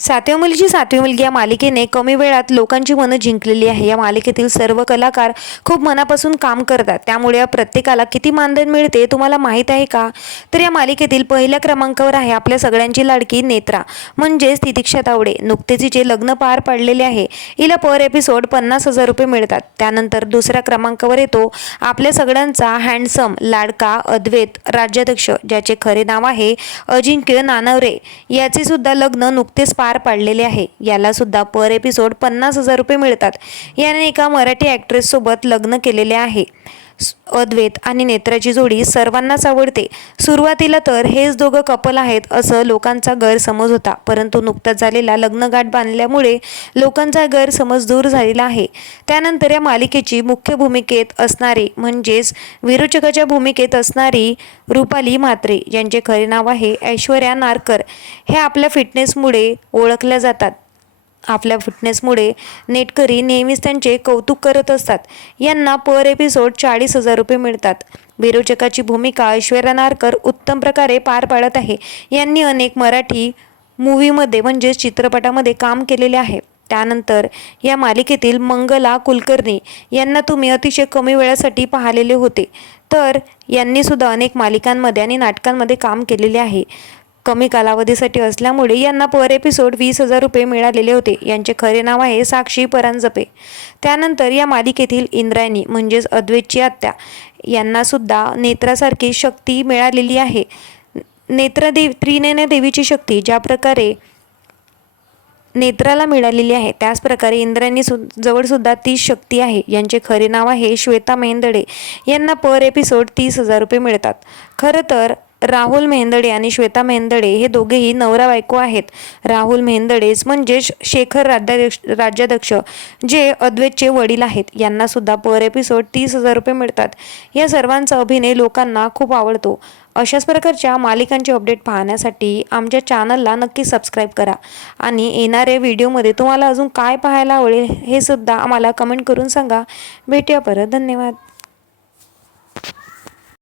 सातव्या मुलीची सातवी मुलगी या मालिकेने कमी वेळात लोकांची मनं जिंकलेली आहे. या मालिकेतील सर्व कलाकार खूप मनापासून काम करतात. त्यामुळे या प्रत्येकाला किती मानधन मिळते तुम्हाला माहीत आहे का? तर या मालिकेतील पहिल्या क्रमांकावर आहे आपल्या सगळ्यांची लाडकी नेत्रा. म्हणजेच तितिक्षा तावडे. नुकतेच हिचे लग्न पार पाडलेले आहे. हिला पर एपिसोड पन्नास हजार रुपये मिळतात. त्यानंतर दुसऱ्या क्रमांकावर येतो आपल्या सगळ्यांचा हँडसम लाडका अद्वैत राज्याध्यक्ष ज्याचे खरे नाव आहे अजिंक्य नानवरे. याचे सुद्धा लग्न नुकतेच पार पाडलेले आहे. याला सुद्धा पर एपिसोड पन्नास हजार रुपये मिळतात. याने एका मराठी ॲक्ट्रेससोबत लग्न केलेले आहे. अद्वैत आणि नेत्राची जोडी सर्वांनाच आवडते. सुरुवातीला तर हेच दोघं कपल आहेत असं लोकांचा गैरसमज होता. परंतु नुकताच झालेला लग्नगाठ बांधल्यामुळे लोकांचा गैरसमज दूर झालेला आहे. त्यानंतर या मालिकेची मुख्य भूमिकेत असणारी म्हणजेच विरोचकाच्या भूमिकेत असणारी रुपाली म्हात्रे यांचे खरे नाव आहे ऐश्वर्या नारकर हे आपल्या फिटनेसमुळे ओळखल्या जातात. आपल्या फिटनेसमुळे नेटकरी नेहमीच त्यांचे कौतुक करत असतात. यांना पर एपिसोड चाळीस हजार रुपये मिळतात. विरोचकाची भूमिका ऐश्वर्या नारकर उत्तम प्रकारे पार पाडत आहे. यांनी अनेक मराठी मूव्हीमध्ये म्हणजेच चित्रपटामध्ये काम केलेले आहे. त्यानंतर या मालिकेतील मंगला कुलकर्णी यांना तुम्ही अतिशय कमी वेळासाठी पाहिलेले होते. तर यांनीसुद्धा अनेक मालिकांमध्ये आणि नाटकांमध्ये काम केलेले आहे. कमी कालावधीसाठी असल्यामुळे यांना पर एपिसोड वीस हजार रुपये मिळालेले होते. यांचे खरे नाव आहे साक्षी परांजपे. त्यानंतर या मालिकेतील इंद्रायणी म्हणजेच अद्वैतची आत्या यांनासुद्धा नेत्रासारखी शक्ती मिळालेली आहे. नेत्रदेव त्रिनयना देवीची शक्ती ज्या प्रकारे नेत्राला मिळालेली आहे त्याच प्रकारे इंद्रायणी सु जवळसुद्धा तीच शक्ती आहे. यांचे खरे नाव आहे श्वेता मेंदडे. यांना पर एपिसोड तीस हजार रुपये मिळतात. खरं तर राहुल मेहेंदडे आणि श्वेता मेहेंदडे हे दोघेही नवरा बायको आहेत. राहुल मेहेंदडेच म्हणजे शेखर राज्याध्यक्ष राज्याध्यक्ष जे अद्वैतचे वडील आहेत. यांना सुद्धा पर एपिसोड तीस हजार रुपये मिळतात. या सर्वांचा अभिनय लोकांना खूप आवडतो. अशाच प्रकारच्या मालिकांचे अपडेट पाहण्यासाठी आमच्या चॅनलला नक्की सबस्क्राईब करा. आणि येणाऱ्या व्हिडिओमध्ये तुम्हाला अजून काय पाहायला आवडेल हे सुद्धा आम्हाला कमेंट करून सांगा. भेटूया परत. धन्यवाद.